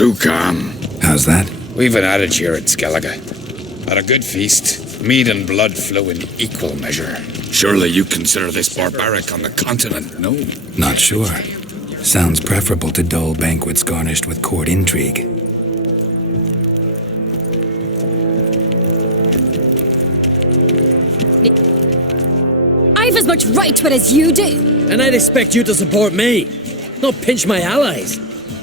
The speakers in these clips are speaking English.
Too calm. How's that? We've an adage here at Skellige. At a good feast, meat and blood flow in equal measure. Surely you consider this barbaric on the continent, no? Not sure. Sounds preferable to dull banquets garnished with court intrigue. I've as much right to it as you do. And I'd expect you to support me, not pinch my allies.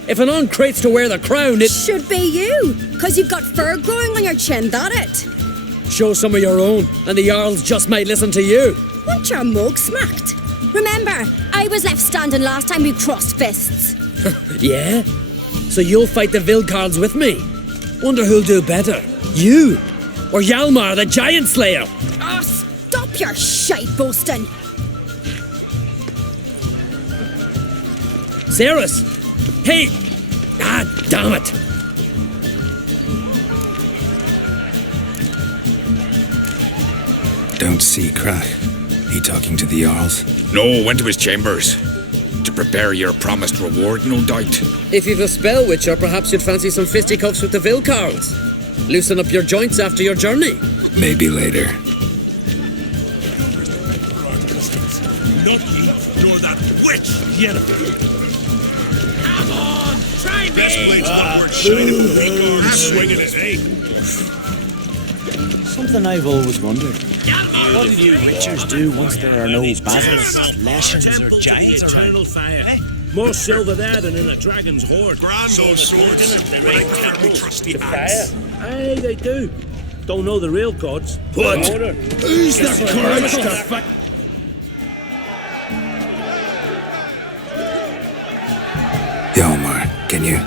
If an on Craite's to wear the crown, it should be you, because you've got fur growing on your chin, that it. Show some of your own, and the Jarls just might listen to you. Want your mug smacked? Remember, I was left standing last time we crossed fists. Yeah? So you'll fight the Vilcarls with me? Wonder who'll do better, you or Hjalmar the Giant Slayer? Oh, stop your shite boasting. Cerys! Hey! Ah, damn it! Don't see Crach. He talking to the Jarls? No, went to his chambers. To prepare your promised reward, no doubt. If you've a spell witcher, perhaps you'd fancy some fisticuffs with the Vilcarls. Loosen up your joints after your journey. Maybe later. Not you, nor that witch, Yennefer. Come on, try me! This blade's one word shining, swinging it, eh? Something I've always wondered. What do you witchers do once there are no basilisks, lashings, or giants eternal fire. More silver there than in a dragon's hoard. Grand old swords, very trusty axe. Aye, they do. Don't know the real gods. What? Who's the courage to fight? Hjalmar, can you?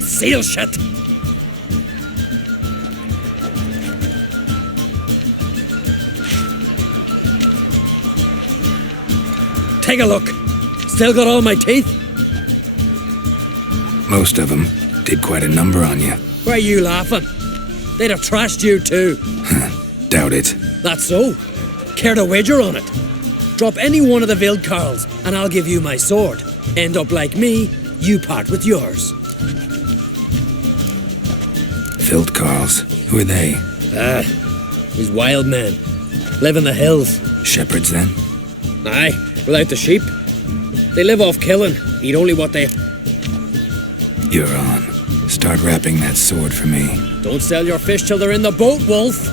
Seal shut! Take a look. Still got all my teeth? Most of them. Did quite a number on you. Why are you laughing? They'd have trashed you too. Doubt it. That's so. Care to wager on it? Drop any one of the Vilcarls and I'll give you my sword. End up like me, you part with yours. Vilcarls. Who are they? These wild men. Live in the hills. Shepherds, then? Aye, without the sheep. They live off killing, eat only what they... You're on. Start wrapping that sword for me. Don't sell your fish till they're in the boat, Wolf.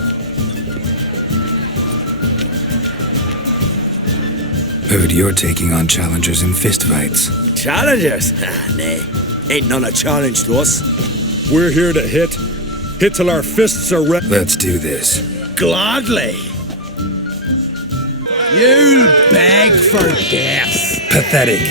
Heard you're taking on challengers in fistfights. Challengers? Nay, ain't none a challenge to us. We're here to hit. Hit till our fists are red. Let's do this. Gladly. You'll beg for death. Pathetic.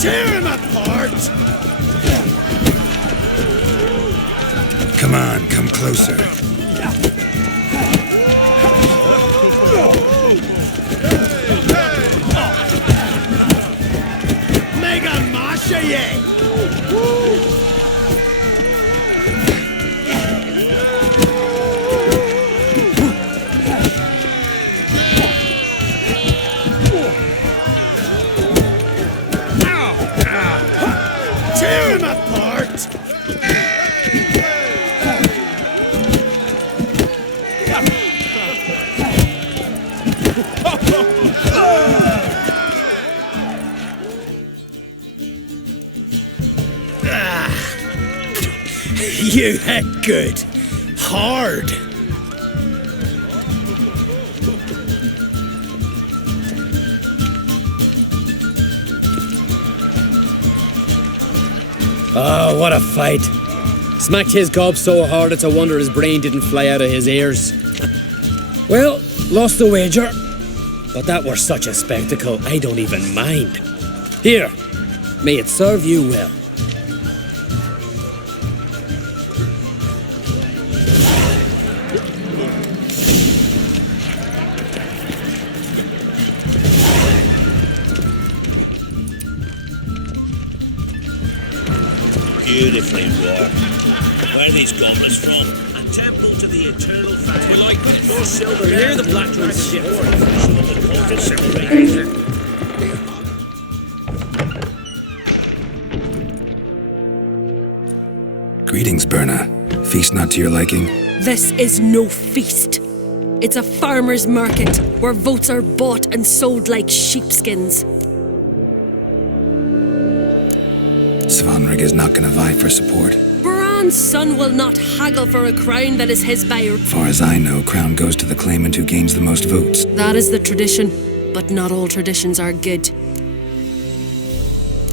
Tear him apart! Come on, come closer. Mega Masha ye! Tear him apart! Good. Hard. Oh, what a fight. Smacked his gob so hard it's a wonder his brain didn't fly out of his ears. Well, lost the wager. But that were such a spectacle, I don't even mind. Here, may it serve you well. Beautifully wrought. Where are these goblins from? A temple to the eternal fire. You like this? More silver. Hear the black dress ship. Greetings, Berna. Feast not to your liking? This is no feast. It's a farmer's market where votes are bought and sold like sheepskins. Svanrig is not going to vie for support. Bran's son will not haggle for a crown that is his by... Far as I know, crown goes to the claimant who gains the most votes. That is the tradition, but not all traditions are good.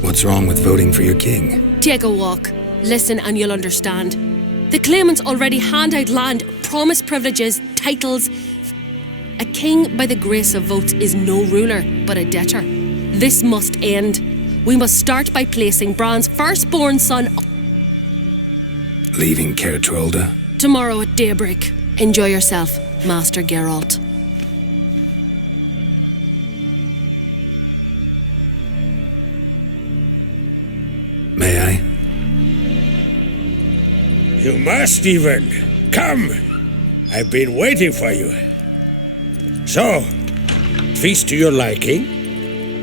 What's wrong with voting for your king? Take a walk. Listen and you'll understand. The claimants already hand out land, promise privileges, titles. A king by the grace of votes is no ruler, but a debtor. This must end. We must start by placing Bran's firstborn son... Leaving Kaer Trolde? Tomorrow at daybreak. Enjoy yourself, Master Geralt. May I? You must even. Come. I've been waiting for you. So, feast to your liking?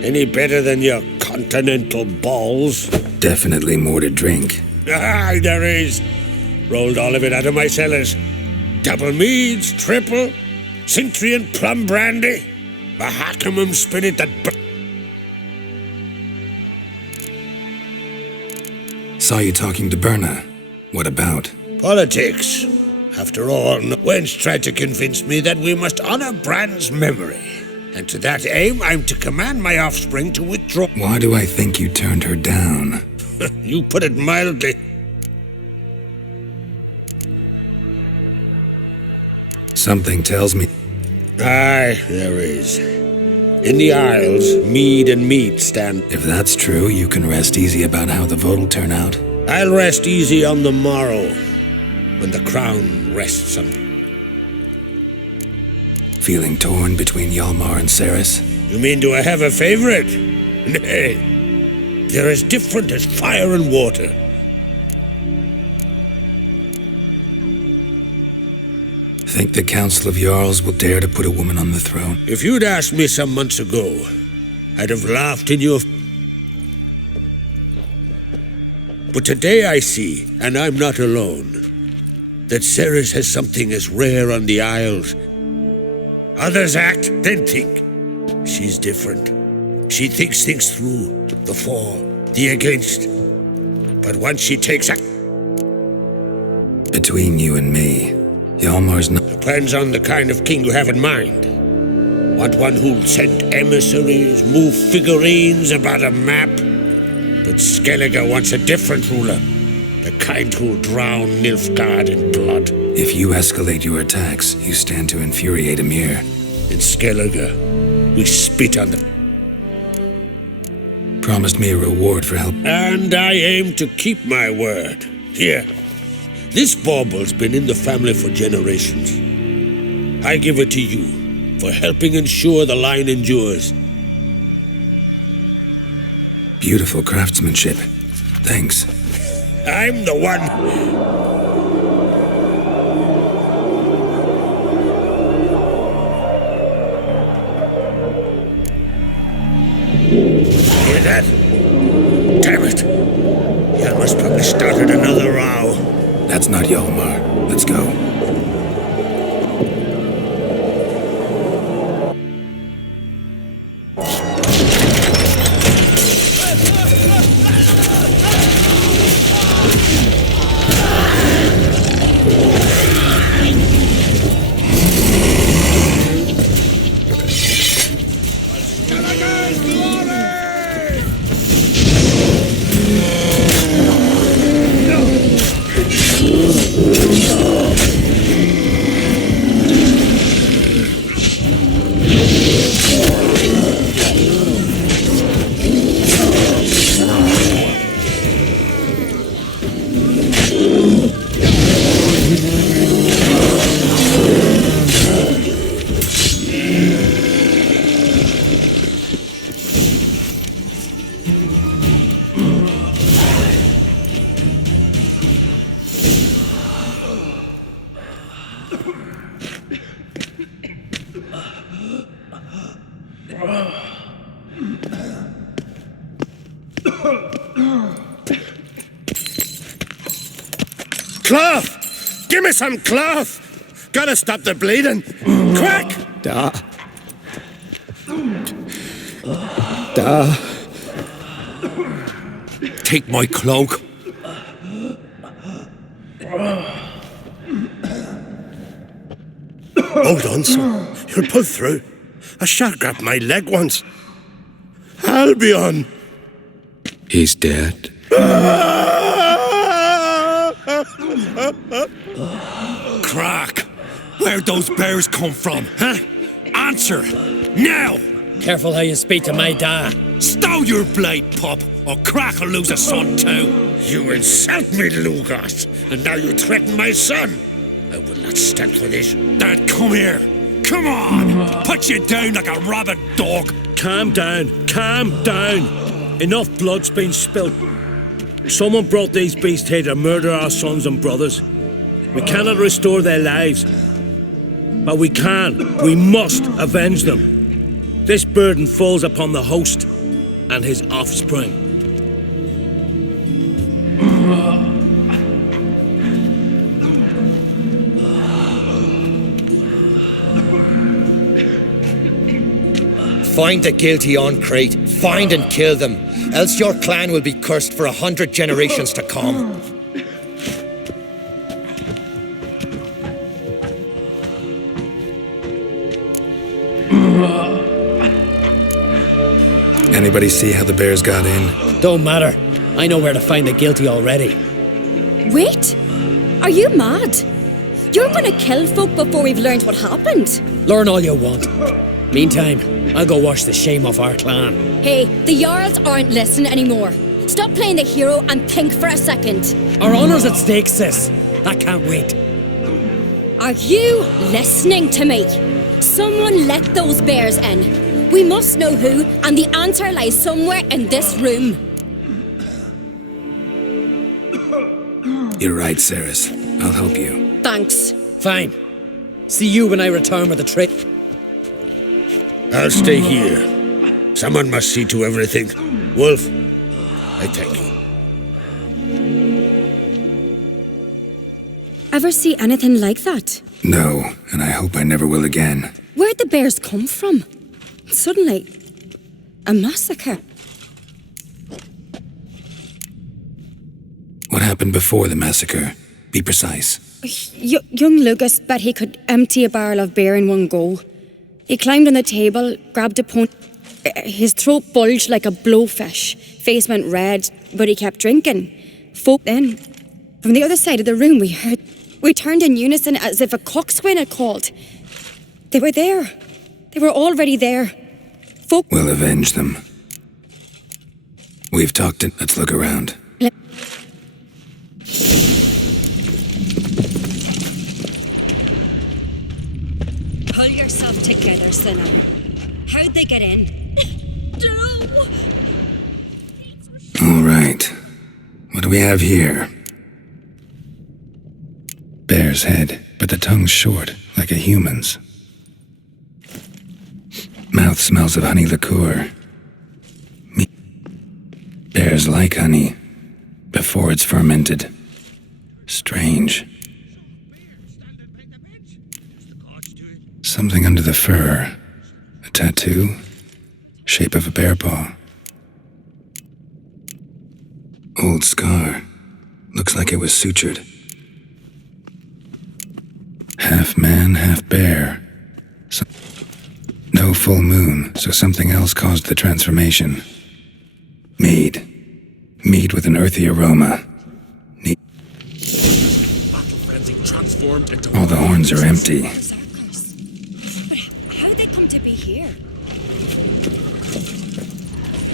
Any better than your continental balls? Definitely more to drink. Ah, there is. Rolled all of it out of my cellars. Double meads, triple, Cintrian plum brandy, a Hackamum spirit that... Saw you talking to Berna. What about? Politics. After all, Wench tried to convince me that we must honor Bran's memory. And to that aim, I'm to command my offspring to withdraw. Why do I think you turned her down? You put it mildly. Something tells me... Aye, there is. In the Isles, mead and meat stand. If that's true, you can rest easy about how the vote will turn out. I'll rest easy on the morrow, when the crown rests on... Feeling torn between Hjalmar and Cerys? You mean, do I have a favorite? Nay. They're as different as fire and water. Think the Council of Jarls will dare to put a woman on the throne? If you'd asked me some months ago, I'd have laughed in your... But today I see, and I'm not alone, that Cerys has something as rare on the Isles. Others act, then think. She's different. She thinks things through, the for, the against. But once she takes act... Between you and me, Hjalmar's not... Depends on the kind of king you have in mind. Want one who'll send emissaries, move figurines about a map? But Skellige wants a different ruler. The kind who'll drown Nilfgaard in blood. If you escalate your attacks, you stand to infuriate Emir. In Skellige, we spit on the... Promised me a reward for help. And I aim to keep my word. Here, this bauble's been in the family for generations. I give it to you for helping ensure the line endures. Beautiful craftsmanship. Thanks. I'm the one... Hear that? Damn it! Hjalmar's probably started another row. That's not Hjalmar. Let's go. Give me some cloth! Gotta stop the bleeding! Quick! Da. Take my cloak. Hold on, son. You'll pull through. A shark grabbed my leg once. Albion! He's dead. Crach, where'd those bears come from, huh? Answer, now! Careful how you speak to my dad. Stow your blade, pup, or Crach will lose a son too. You insult me, Lugos, and now you threaten my son. I will not stand for this. Dad, come here. Come on! Put you down like a rabid dog. Calm down, calm down. Enough blood's been spilt. Someone brought these beasts here to murder our sons and brothers. We cannot restore their lives, but we must avenge them. This burden falls upon the host and his offspring. Find the guilty on Craite, find and kill them, else your clan will be cursed for 100 generations to come. Anybody see how the bears got in? Don't matter. I know where to find the guilty already. Wait! Are you mad? You're gonna kill folk before we've learned what happened. Learn all you want. Meantime, I'll go wash the shame off our clan. Hey, the Jarls aren't listening anymore. Stop playing the hero and think for a second. Our honour's at stake, sis. I can't wait. Are you listening to me? Someone let those bears in. We must know who, and the answer lies somewhere in this room. You're right, Cerys. I'll help you. Thanks. Fine. See you when I return with the trick. I'll stay here. Someone must see to everything. Wolf, I thank you. Ever see anything like that? No, and I hope I never will again. Where'd the bears come from? Suddenly, a massacre. What happened before the massacre? Be precise. Young Lucas bet he could empty a barrel of beer in one go. He climbed on the table, grabbed a pint. His throat bulged like a blowfish. Face went red, but he kept drinking. Then, from the other side of the room, we turned in unison as if a coxswain had called. They were there. They were already there. We'll avenge them. We've talked it. Let's look around. Pull yourself together, sinner. How'd they get in? All right. What do we have here? Bear's head, but the tongue's short, like a human's. Mouth smells of honey liqueur. Bears like honey before it's fermented. Strange. Something under the fur. A tattoo. Shape of a bear paw. Old scar. Looks like it was sutured. Half man, half bear. No full moon, so something else caused the transformation. Mead. Mead with an earthy aroma. All the horns are empty. How'd they come to be here?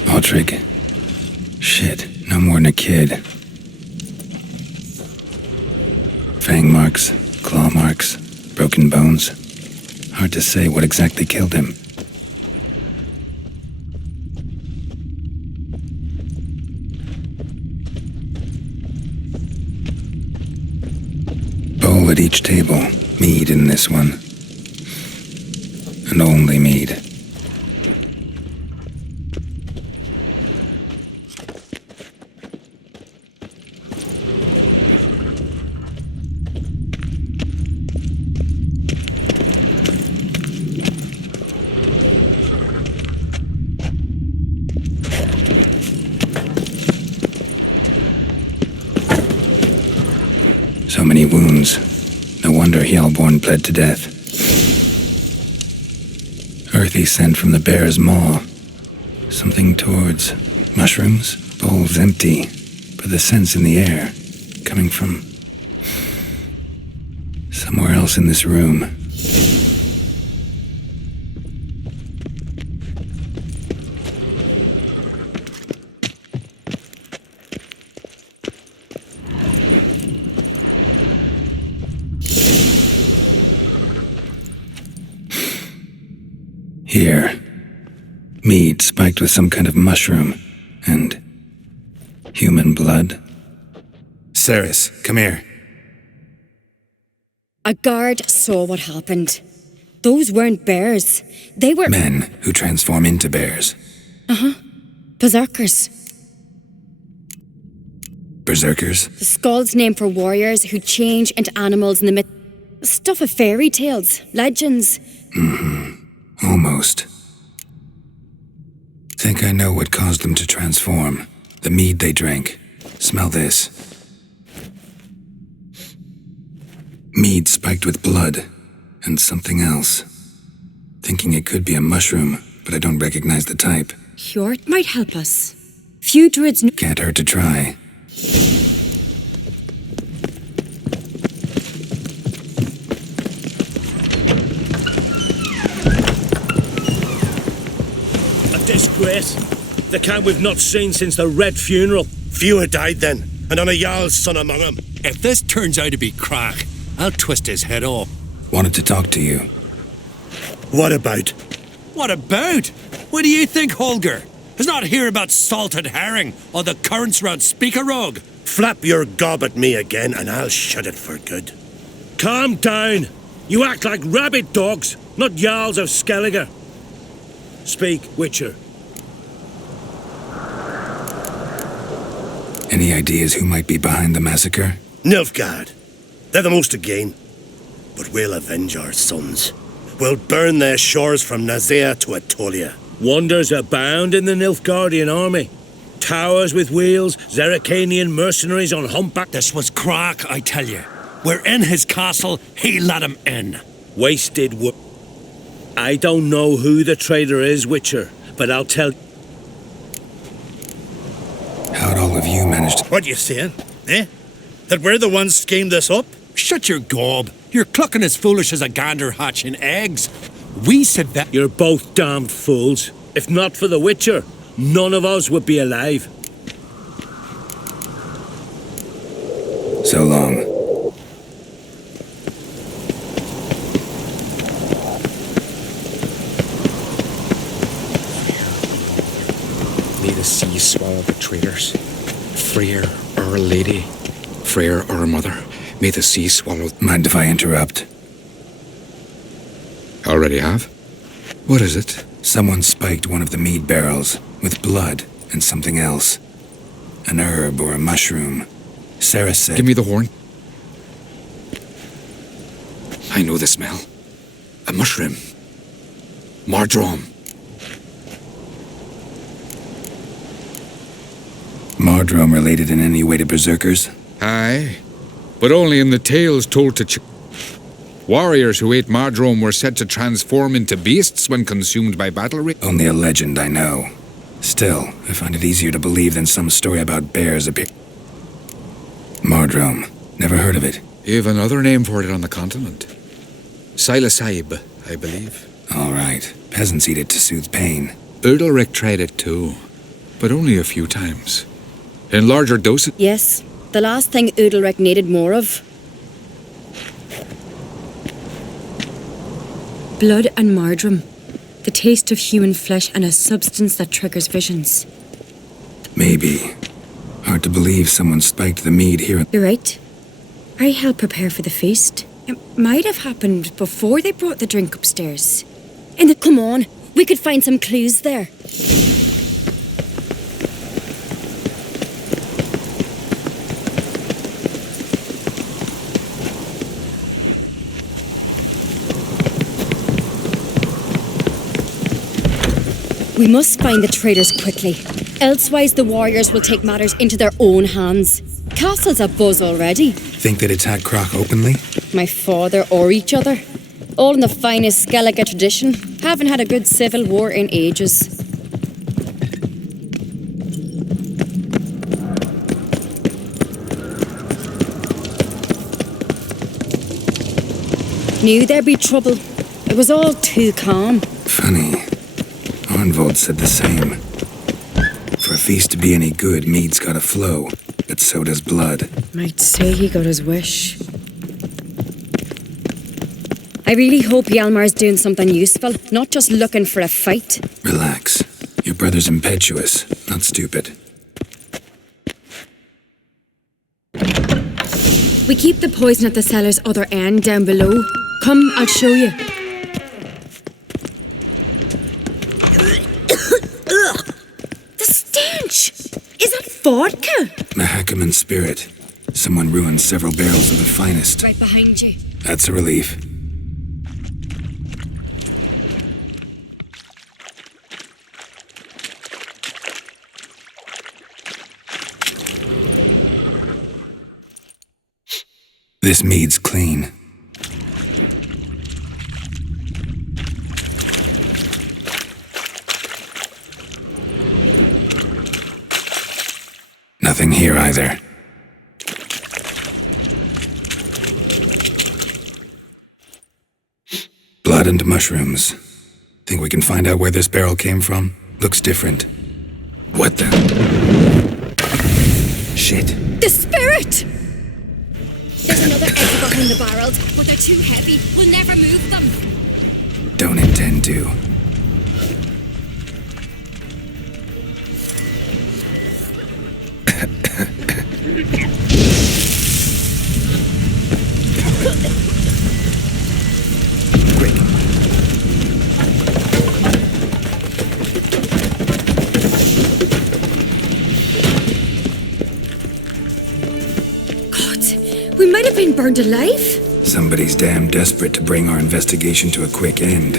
Autrig. Shit, no more than a kid. Fang marks, claw marks, broken bones. Hard to say what exactly killed him. Bowl at each table. Mead in this one. And only mead. wounds. No wonder Hjalmar bled to death. Earthy scent from the bear's maw. Something towards mushrooms. Bowls empty, but the scent's in the air. Coming from somewhere else in this room. Here. Mead spiked with some kind of mushroom. And human blood. Cerys, come here. A guard saw what happened. Those weren't bears. They were... Men who transform into bears. Berserkers. Berserkers? The Skald's name for warriors who change into animals in the myth. Stuff of fairy tales, legends. Almost. Think I know what caused them to transform. The mead they drank. Smell this. Mead spiked with blood. And something else. Thinking it could be a mushroom, but I don't recognize the type. Hjort might help us. Few druids... Can't hurt to try. Disgrace. The camp we've not seen since the Red Funeral. Few had died then, and on a Jarl's son among them. If this turns out to be Crach, I'll twist his head off. Wanted to talk to you. What about? What about? What do you think, Holger? Is not hear about salted herring or the currents round Speakerog? Flap your gob at me again, and I'll shut it for good. Calm down. You act like rabid dogs, not Jarls of Skellige. Speak, Witcher. Any ideas who might be behind the massacre? Nilfgaard. They're the most again. But we'll avenge our sons. We'll burn their shores from Nazea to Atolia. Wonders abound in the Nilfgaardian army. Towers with wheels, Zerrikanian mercenaries on humpback. This was Crach, I tell you. We're in his castle, he let him in. Wasted work. I don't know who the traitor is, Witcher, but I'll tell... How'd all of you manage to... What you saying? Eh? That we're the ones schemed this up? Shut your gob. You're clucking as foolish as a gander hatching eggs. We said that... You're both damned fools. If not for the Witcher, none of us would be alive. So long. May the sea swallow the traitors. Freyr, our lady. Freyr, our mother. May the sea swallow... Mind if I interrupt? Already have? What is it? Someone spiked one of the mead barrels with blood and something else. An herb or a mushroom. Cerys said... Give me the horn. I know the smell. A mushroom. Mardrom. Mardrom related in any way to berserkers? Aye, but only in the tales told to warriors who ate Mardrom were said to transform into beasts when consumed by battle. Only a legend, I know. Still, I find it easier to believe than some story about bears appear. Mardrom. Never heard of it. You have another name for it on the continent. Silasaib, I believe. All right. Peasants eat it to soothe pain. Udalric tried it too, but only a few times. In larger doses. Yes, the last thing Udalric needed more of. Blood and Mardrom. The taste of human flesh and a substance that triggers visions. Maybe. Hard to believe someone spiked the mead here. You're right. I helped prepare for the feast. It might have happened before they brought the drink upstairs. Come on, we could find some clues there. We must find the traitors quickly. Elsewise, the warriors will take matters into their own hands. castle's abuzz already. Think they'd attack Crach openly? My father or each other. All in the finest Skellige tradition. Haven't had a good civil war in ages. Knew there'd be trouble. It was all too calm. Funny. Arnvold said the same. For a feast to be any good, mead's gotta flow, but so does blood. Might say he got his wish. I really hope Hjalmar's doing something useful, not just looking for a fight. Relax. Your brother's impetuous, not stupid. We keep the poison at the cellar's other end down below. Come, I'll show you. The stench! Is that vodka? Mahakaman spirit. Someone ruined several barrels of the finest. Right behind you. That's a relief. This mead's clean. Nothing here either. Blood and mushrooms. Think we can find out where this barrel came from? Looks different. What the? Shit. The spirit! There's another exit behind the barrels, but they're too heavy. We'll never move them. Don't intend to. Quick. God, we might have been burned alive. Somebody's damn desperate to bring our investigation to a quick end.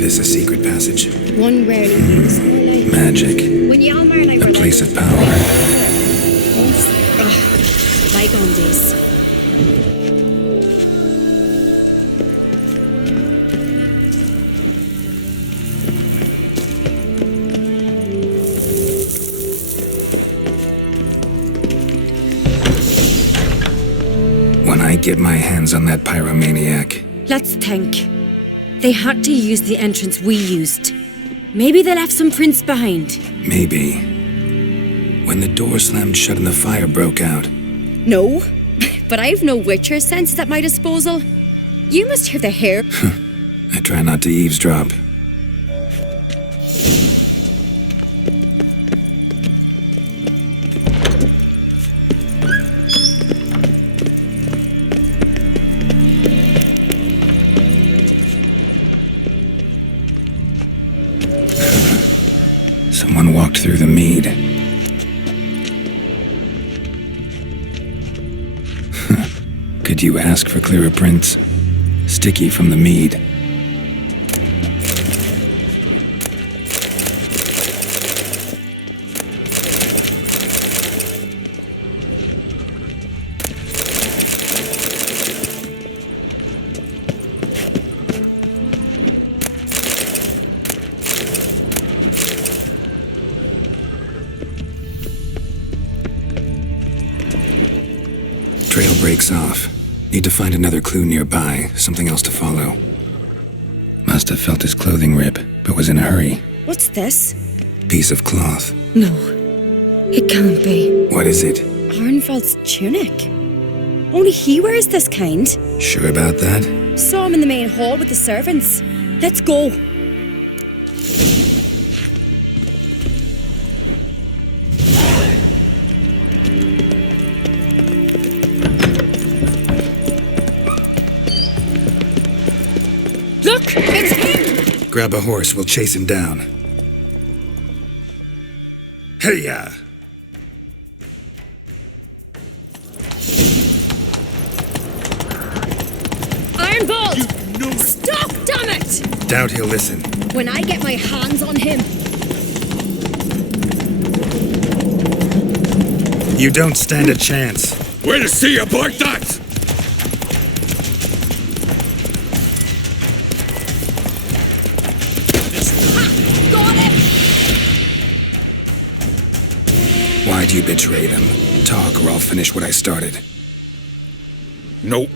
This a secret passage? One rarely used. Magic. When Hjalmar and I were A place of power. Bygone days. When I get my hands on that pyromaniac, Let's think. They had to use the entrance we used. Maybe they left some prints behind. maybe. When the door slammed shut and the fire broke out, No, but I've no witcher senses at my disposal. You must hear the hair. I try not to eavesdrop. Someone walked through the mead. Could you ask for clearer prints? Sticky from the mead. Trail breaks off. Need to find another clue nearby, something else to follow. Must have felt his clothing rip, but was in a hurry. What's this? Piece of cloth. No, it can't be. What is it? Arnvold's tunic. Only he wears this kind. Sure about that? Saw him in the main hall with the servants. Let's go. Look, it's him! Grab a horse, we'll chase him down. Hey-ya! Arnvold! Stop, damn it! Doubt he'll listen. When I get my hands on him. You don't stand a chance. We'll see about that! Why do you betray them? Talk, or I'll finish what I started. No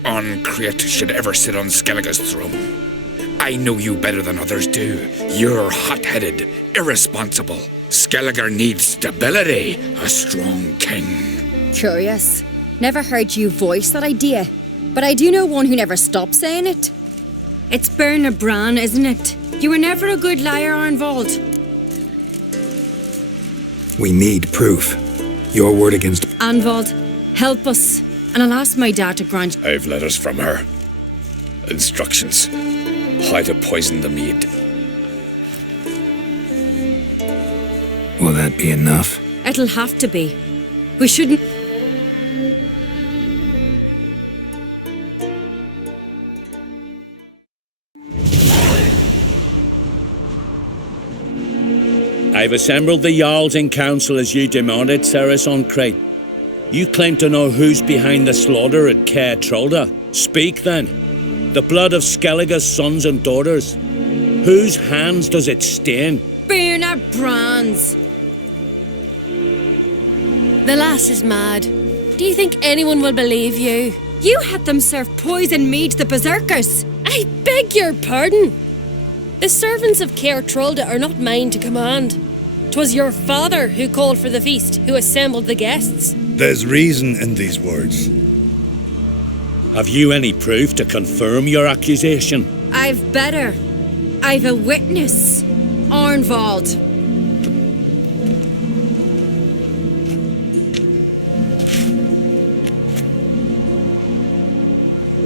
Craite should ever sit on Skellige's throne. I know you better than others do. You're hot-headed, irresponsible. Skellige needs stability, a strong king. Curious. Never heard you voice that idea. But I do know one who never stops saying it. It's Bernard Bran, isn't it? You were never a good liar, Arnvald. We need proof. Your word against... Arnvald, help us. And I'll ask my dad to grant... I've letters from her. Instructions. How to poison the mead. Will that be enough? It'll have to be. We shouldn't... I've assembled the Jarls in council as you demanded, Cerys on Craite. You claim to know who's behind the slaughter at Kaer Trolde. Speak then. The blood of Skellige's sons and daughters. Whose hands does it stain? Bernard Bran's. The lass is mad. Do you think anyone will believe you? You had them serve poison mead to the berserkers. I beg your pardon. The servants of Kaer Trolde are not mine to command. 'Twas your father who called for the feast, who assembled the guests. There's reason in these words. Have you any proof to confirm your accusation? I've better. I've a witness. Arnvald.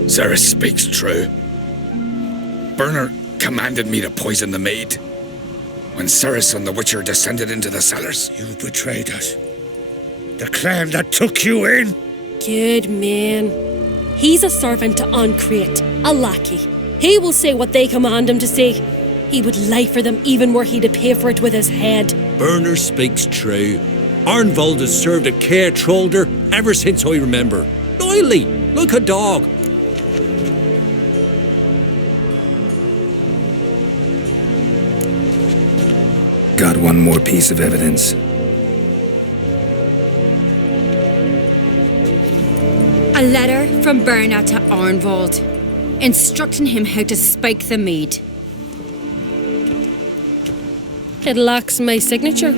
Cerys speaks true. Bernard commanded me to poison the maid. When Cerys and the Witcher descended into the cellars. You betrayed us. The clan that took you in. Good man. He's a servant to Craite, a lackey. He will say what they command him to say. He would lie for them even were he to pay for it with his head. Bernard speaks true. Arnvald has served at Kaer Trolde ever since I remember. Loyally, like a dog. Got one more piece of evidence. A letter from Bernard to Arnvald, instructing him how to spike the mead. It lacks my signature.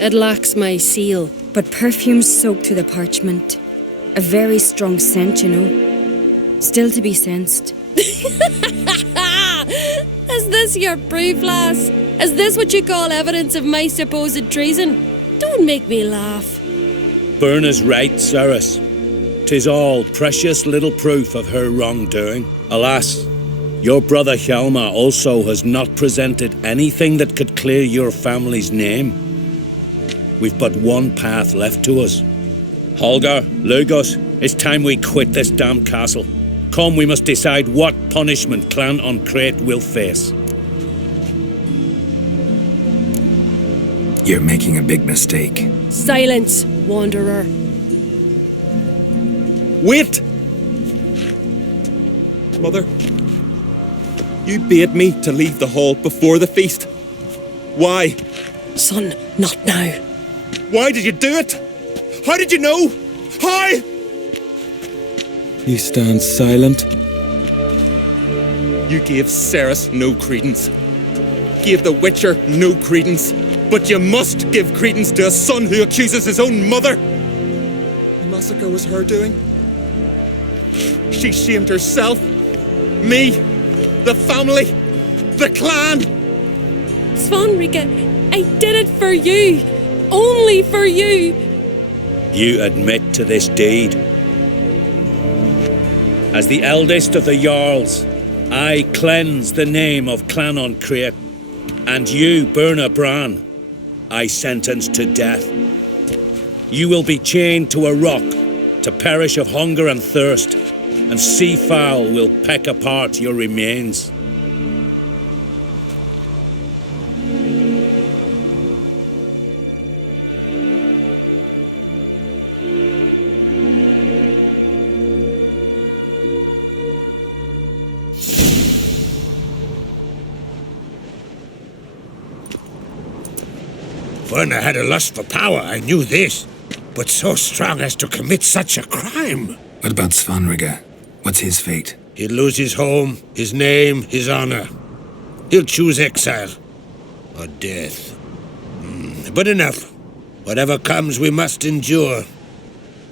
It lacks my seal. But perfume soaked through the parchment. A very strong scent, you know. Still to be sensed. Is this your proof, lass? Is this what you call evidence of my supposed treason? Don't make me laugh. Bernard's right, Cerys. 'Tis all precious little proof of her wrongdoing. Alas, your brother Hjalmar also has not presented anything that could clear your family's name. We've but one path left to us. Holger, Lugos, it's time we quit this damned castle. Come, we must decide what punishment Clan on Craite will face. You're making a big mistake. Silence, wanderer. Wait! Mother, you bade me to leave the hall before the feast. Why? Son, not now. Why did you do it? How did you know? How? You stand silent. You gave Cerys no credence. Gave the Witcher no credence. But you must give credence to a son who accuses his own mother. The massacre was her doing. She shamed herself, me, the family, the clan. Svanrika, I did it for you. Only for you. You admit to this deed. As the eldest of the Jarls, I cleanse the name of Clan on Craite, and you, Bernard Bran, I sentence to death. You will be chained to a rock to perish of hunger and thirst, and sea fowl will peck apart your remains. Werner had a lust for power, I knew this. But so strong as to commit such a crime. What about Svanrige? What's his fate? He'll lose his home, his name, his honor. He'll choose exile. Or death. But enough. Whatever comes, we must endure.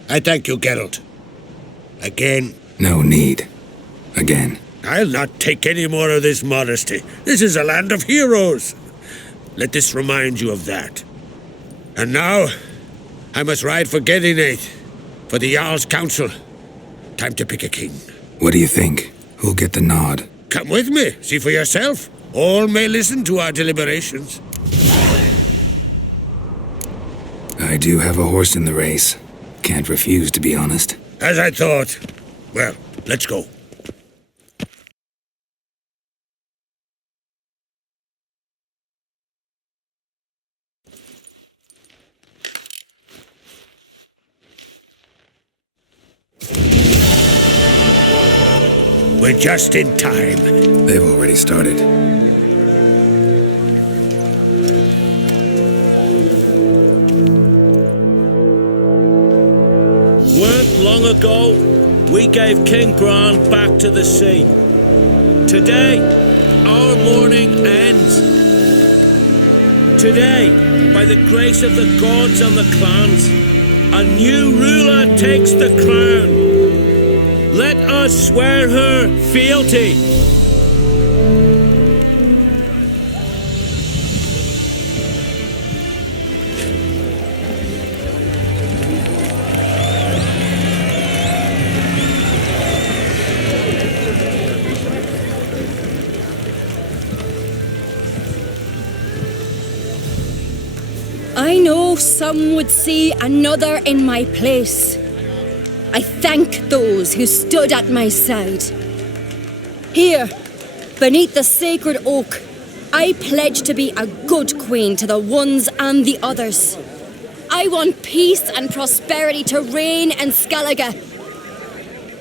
I thank you, Geralt. Again. No need. Again. I'll not take any more of this modesty. This is a land of heroes. Let this remind you of that. And now, I must ride for Gedinate, for the Jarls' council. Time to pick a king. What do you think? Who'll get the nod? Come with me, see for yourself. All may listen to our deliberations. I do have a horse in the race. Can't refuse, to be honest. As I thought. Well, let's go. We're just in time. They've already started. Weren't long ago, we gave King Bran back to the sea. Today, our mourning ends. Today, by the grace of the gods and the clans, a new ruler takes the crown. Let us swear her fealty. I know some would see another in my place. I thank those who stood at my side. Here, beneath the sacred oak, I pledge to be a good queen to the ones and the others. I want peace and prosperity to reign in Skellige.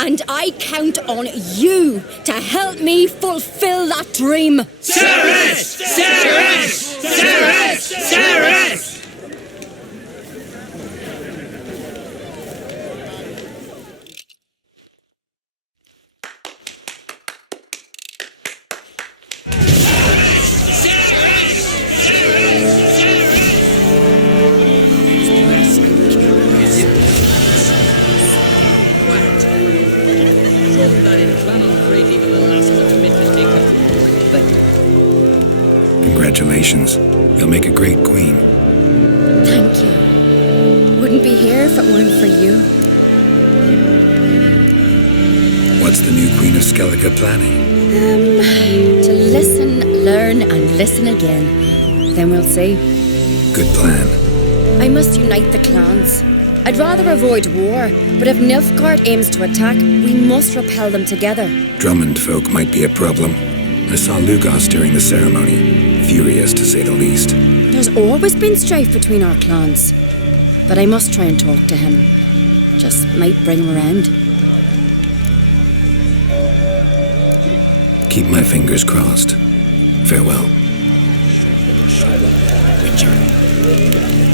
And I count on you to help me fulfill that dream. Cerys! Cerys! Cerys! Cerys! Congratulations. You'll make a great queen. Thank you. Wouldn't be here if it weren't for you. What's the new Queen of Skellige planning? To listen, learn, and listen again. Then we'll see. Good plan. I must unite the clans. I'd rather avoid war, but if Nilfgaard aims to attack, we must repel them together. Drummond folk might be a problem. I saw Lugos during the ceremony. Furious, to say the least. There's always been strife between our clans. But I must try and talk to him. Just might bring him around. Keep my fingers crossed. Farewell. Witcher.